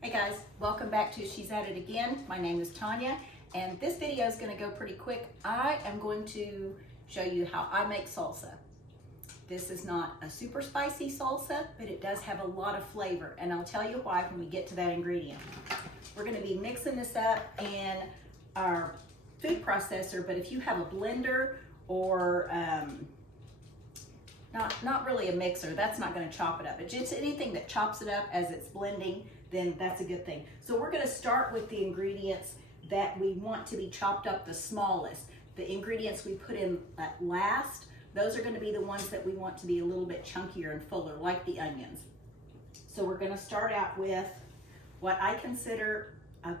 Hey guys, welcome back to She's At It Again. My name is Tanya, and this video is going to go pretty quick. I am going to show you how I make salsa. This is not a super spicy salsa, but it does have a lot of flavor, and I'll tell you why when we get to that ingredient. We're going to be mixing this up in our food processor, but if you have a blender or not really a mixer, that's not going to chop it up. But just anything that chops it up as it's blending, then that's a good thing. So we're going to start with the ingredients that we want to be chopped up the smallest. The ingredients we put in at last, those are going to be the ones that we want to be a little bit chunkier and fuller, like the onions. So we're going to start out with what I consider a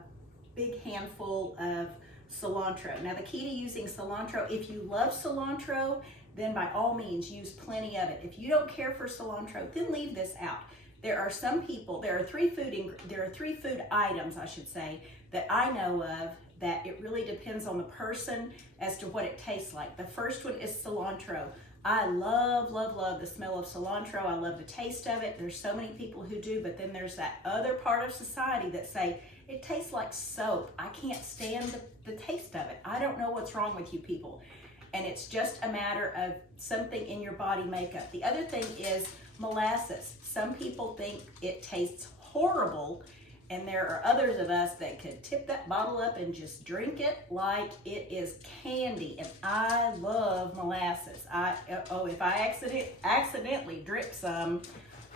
big handful of cilantro. Now the key to using cilantro, if you love cilantro, then by all means use plenty of it. If you don't care for cilantro, then leave this out. There are some people, there are three food items, I should say, that I know of that it really depends on the person as to what it tastes like. The first one is cilantro. I love, love, love the smell of cilantro. I love the taste of it. There's so many people who do, but then there's that other part of society that say, it tastes like soap. I can't stand the taste of it. I don't know what's wrong with you people. And it's just a matter of something in your body makeup. The other thing is molasses. Some people think it tastes horrible, and there are others of us that could tip that bottle up and just drink it like it is candy. And I love molasses. If I accidentally drip some,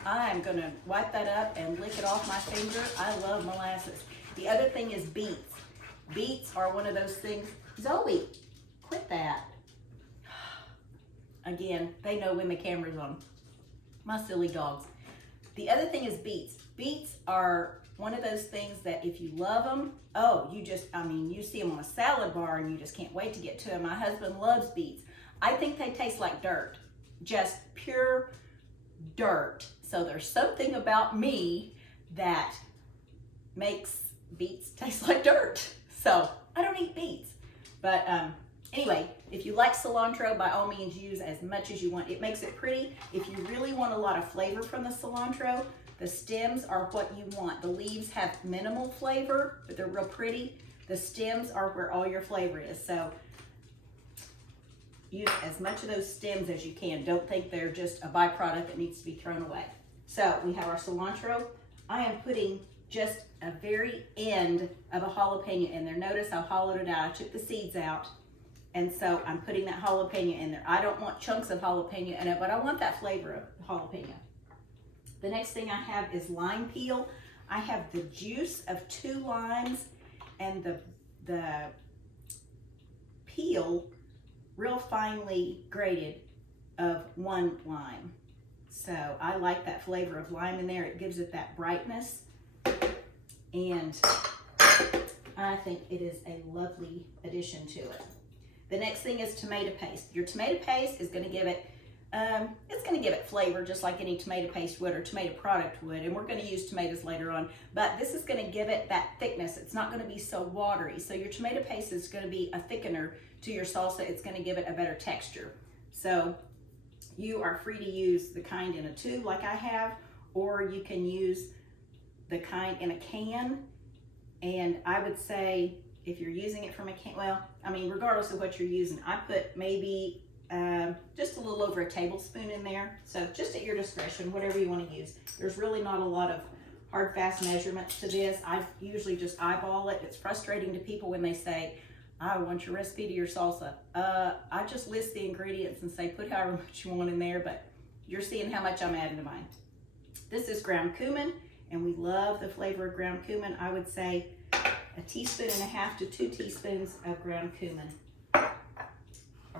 I'm gonna wipe that up and lick it off my finger. I love molasses. The other thing is beets. Beets are one of those things. Zoe, quit that. Again, they know when the camera's on. My silly dogs. The other thing is beets. Beets are one of those things that if you love them, you see them on a salad bar and you just can't wait to get to them. My husband loves beets. I think they taste like dirt, just pure dirt. So there's something about me that makes beets taste like dirt. So I don't eat beets. But anyway, if you like cilantro, by all means use as much as you want. It makes it pretty. If you really want a lot of flavor from the cilantro, the stems are what you want. The leaves have minimal flavor, but they're real pretty. The stems are where all your flavor is. So use as much of those stems as you can. Don't think they're just a byproduct that needs to be thrown away. So we have our cilantro. I am putting just a very end of a jalapeno in there. Notice I hollowed it out. I took the seeds out. And so I'm putting that jalapeno in there. I don't want chunks of jalapeno in it, but I want that flavor of jalapeno. The next thing I have is lime peel. I have the juice of 2 limes and the peel real finely grated of 1 lime. So I like that flavor of lime in there. It gives it that brightness. And I think it is a lovely addition to it. The next thing is tomato paste. Your tomato paste is going to give it, flavor just like any tomato paste would or tomato product would. And we're going to use tomatoes later on, but this is going to give it that thickness. It's not going to be so watery. So your tomato paste is going to be a thickener to your salsa. It's going to give it a better texture. So you are free to use the kind in a tube like I have, or you can use the kind in a can. And I would say, if you're using it from a can, regardless of what you're using, I put maybe just a little over a tablespoon in there. So just at your discretion, whatever you want to use. There's really not a lot of hard, fast measurements to this. I usually just eyeball it. It's frustrating to people when they say, I want your recipe to your salsa. I just list the ingredients and say, put however much you want in there, but you're seeing how much I'm adding to mine. This is ground cumin, and we love the flavor of ground cumin. I would say 1.5 teaspoons to 2 teaspoons of ground cumin.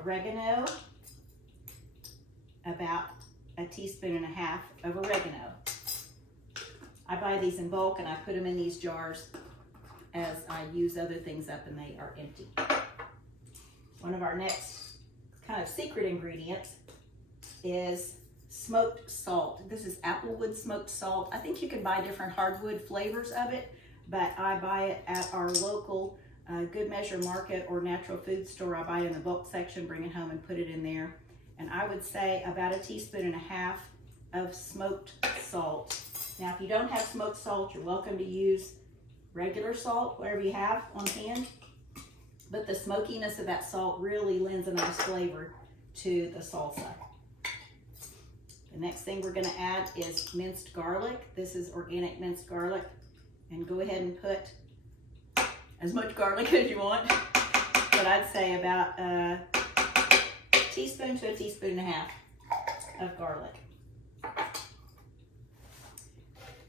Oregano, about 1.5 teaspoons of oregano. I buy these in bulk and I put them in these jars as I use other things up and they are empty. One of our next kind of secret ingredients is smoked salt. This is applewood smoked salt. I think you can buy different hardwood flavors of it, but I buy it at our local Good Measure Market or natural food store. I buy it in the bulk section, bring it home and put it in there. And I would say about 1.5 teaspoons of smoked salt Now, if you don't have smoked salt, you're welcome to use regular salt, whatever you have on hand. But the smokiness of that salt really lends a nice flavor to the salsa. The next thing we're gonna add is minced garlic. This is organic minced garlic. And go ahead and put as much garlic as you want. But I'd say about a teaspoon to a teaspoon and a half of garlic.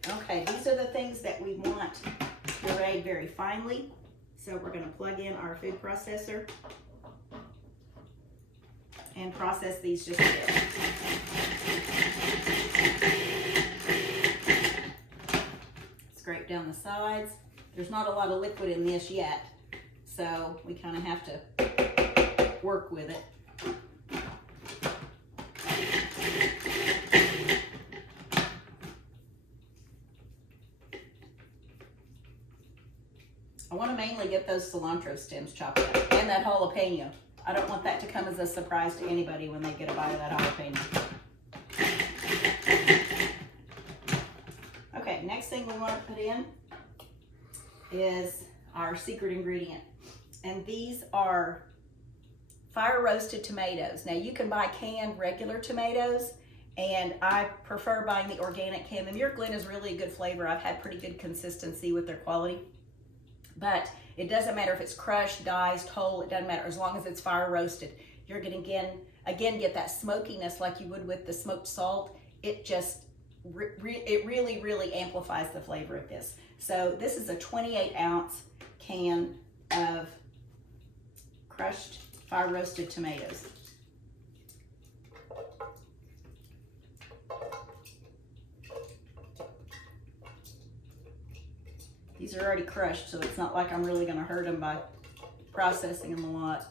Okay, these are the things that we want pureed very finely. So we're gonna plug in our food processor and process these just a bit. Scrape down the sides. There's not a lot of liquid in this yet, so we kind of have to work with it. I want to mainly get those cilantro stems chopped up and that jalapeno. I don't want that to come as a surprise to anybody when they get a bite of that jalapeno. Okay, next thing we want to put in is our secret ingredient. And these are fire roasted tomatoes. Now you can buy canned regular tomatoes, and I prefer buying the organic can. The Muir Glen is really a good flavor. I've had pretty good consistency with their quality. But it doesn't matter if it's crushed, diced, whole, it doesn't matter as long as it's fire roasted. You're gonna again get that smokiness like you would with the smoked salt. It just, it really amplifies the flavor of this. So this is a 28-ounce can of crushed fire roasted tomatoes. These are already crushed, so it's not like I'm really gonna hurt them by processing them a lot.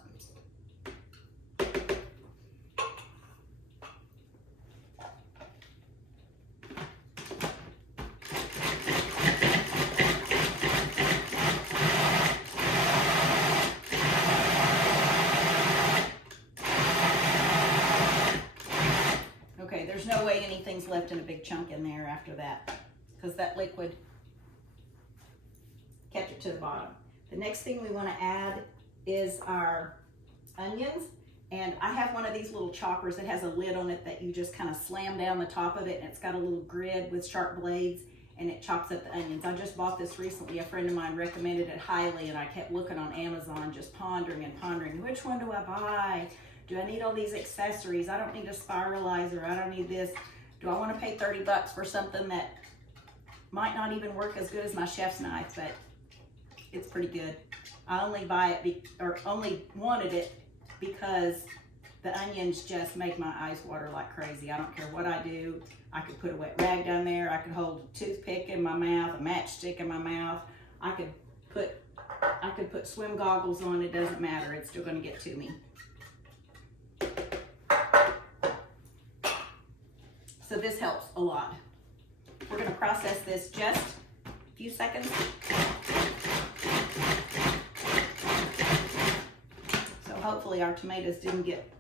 Okay, there's no way anything's left in a big chunk in there after that, because that liquid kept it to the bottom. The next thing we want to add is our onions. And I have one of these little choppers that has a lid on it that you just kind of slam down the top of it, and it's got a little grid with sharp blades, and it chops up the onions. I just bought this recently. A friend of mine recommended it highly, and I kept looking on Amazon, just pondering and pondering. Which one do I buy? Do I need all these accessories? I don't need a spiralizer. I don't need this. Do I want to pay 30 bucks for something that might not even work as good as my chef's knife, but it's pretty good. I only buy it only wanted it because the onions just make my eyes water like crazy. I don't care what I do. I could put a wet rag down there. I could hold a toothpick in my mouth, a matchstick in my mouth. I could put swim goggles on. It doesn't matter. It's still going to get to me. So this helps a lot. We're going to process this just a few seconds. So hopefully our tomatoes didn't get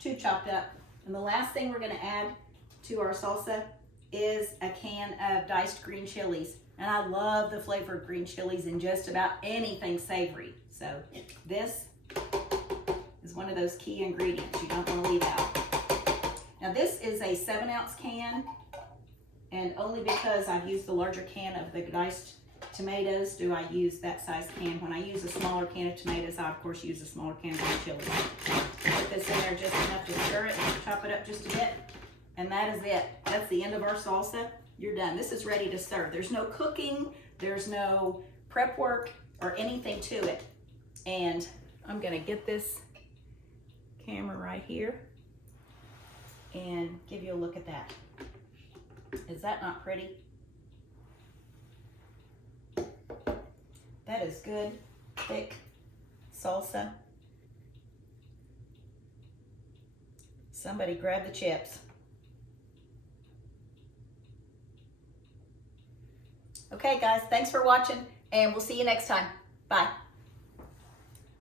too chopped up. And the last thing we're going to add to our salsa is a can of diced green chilies. And I love the flavor of green chilies in just about anything savory. So this is one of those key ingredients you don't want to leave out. Now this is a 7-ounce can, and only because I've used the larger can of the diced tomatoes do I use that size can. When I use a smaller can of tomatoes, I of course use a smaller can of green chilies. Put this in there just enough to stir it, chop it up just a bit, and that is it. That's the end of our salsa. You're done. This is ready to serve. There's no cooking, there's no prep work or anything to it. And I'm gonna get this camera right here and give you a look at that. Is that not pretty? That is good, thick salsa. Somebody grab the chips. Okay guys, thanks for watching, and we'll see you next time. Bye.